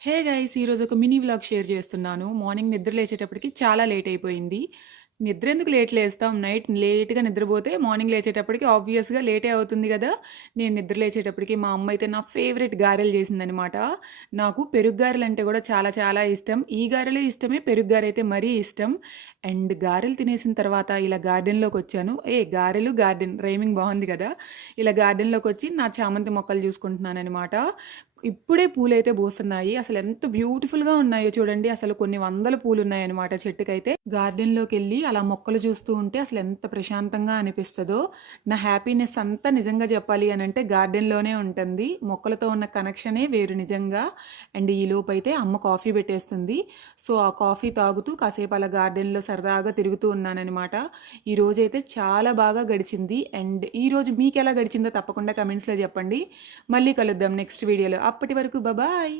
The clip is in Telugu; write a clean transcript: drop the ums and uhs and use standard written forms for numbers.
Hey guys! ఈరోజు ఒక మినీ వ్లాగ్ షేర్ చేస్తున్నాను. మార్నింగ్ నిద్ర లేచేటప్పటికి చాలా లేట్ అయిపోయింది. నిద్ర ఎందుకు లేట్ లేస్తాం? నైట్ లేట్‌గా నిద్రపోతే మార్నింగ్ లేచేటప్పటికి ఆబ్వియస్‌గా లేటే అవుతుంది గదా! నేను నిద్ర లేచేటప్పటికి మా అమ్మ అయితే నా ఫేవరెట్ గారెలు చేసిందనమాట. నాకు పెరుగు గారెలంటే కూడా చాలా చాలా ఇష్టం. ఈ గారెలు ఇష్టమే, పెరుగు గారైతే మరీ ఇష్టం. అండ్ గారెలు తినేసిన తర్వాత ఇలా గార్డెన్‌లోకొచ్చాను. గారెలు, గార్డెన్ రైమింగ్ బావుంది గదా! ఇలా గార్డెన్‌లోకొచ్చి నా చామంతి మొక్కలు చూసుకుంటున్నాననమాట. ఇప్పుడే పూలైతే పూస్తున్నాయి. అసలెంత బ్యూటిఫుల్‌గా ఉన్నాయో చూడండి. అసలు కొన్ని వందల పూలున్నాయనమాట చెట్టుకైతే. గార్డెన్‌లోకెళ్ళి అలా మొక్కలు చూస్తూ ఉంటే అసలెంత ప్రశాంతంగా అనిపిస్తదో. నా హ్యాపీనెస్ అంతా నిజంగా చెప్పాలి అనంటే గార్డెన్‌లోనే ఉంటుంది. మొక్కలతో ఉన్న కనెక్షనే వేరు నిజంగా. అండ్ ఈలోపైతే అమ్మ కాఫీ పెట్టేస్తుంది. సో, ఆ కాఫీ తాగుతూ కాసేపు అలా గార్డెన్‌లో సరదాగా తిరుగుతూ ఉన్నాననమాట. ఈరోజైతే చాలా బాగా గడిచింది. అండ్ ఈరోజు మీకెలా గడిచిందో తప్పకుండా కమెంట్స్‌లో చెప్పండి. మళ్ళీ కలుద్దాం నెక్స్ట్ వీడియోలో. అప్పటి వరకు బాయ్.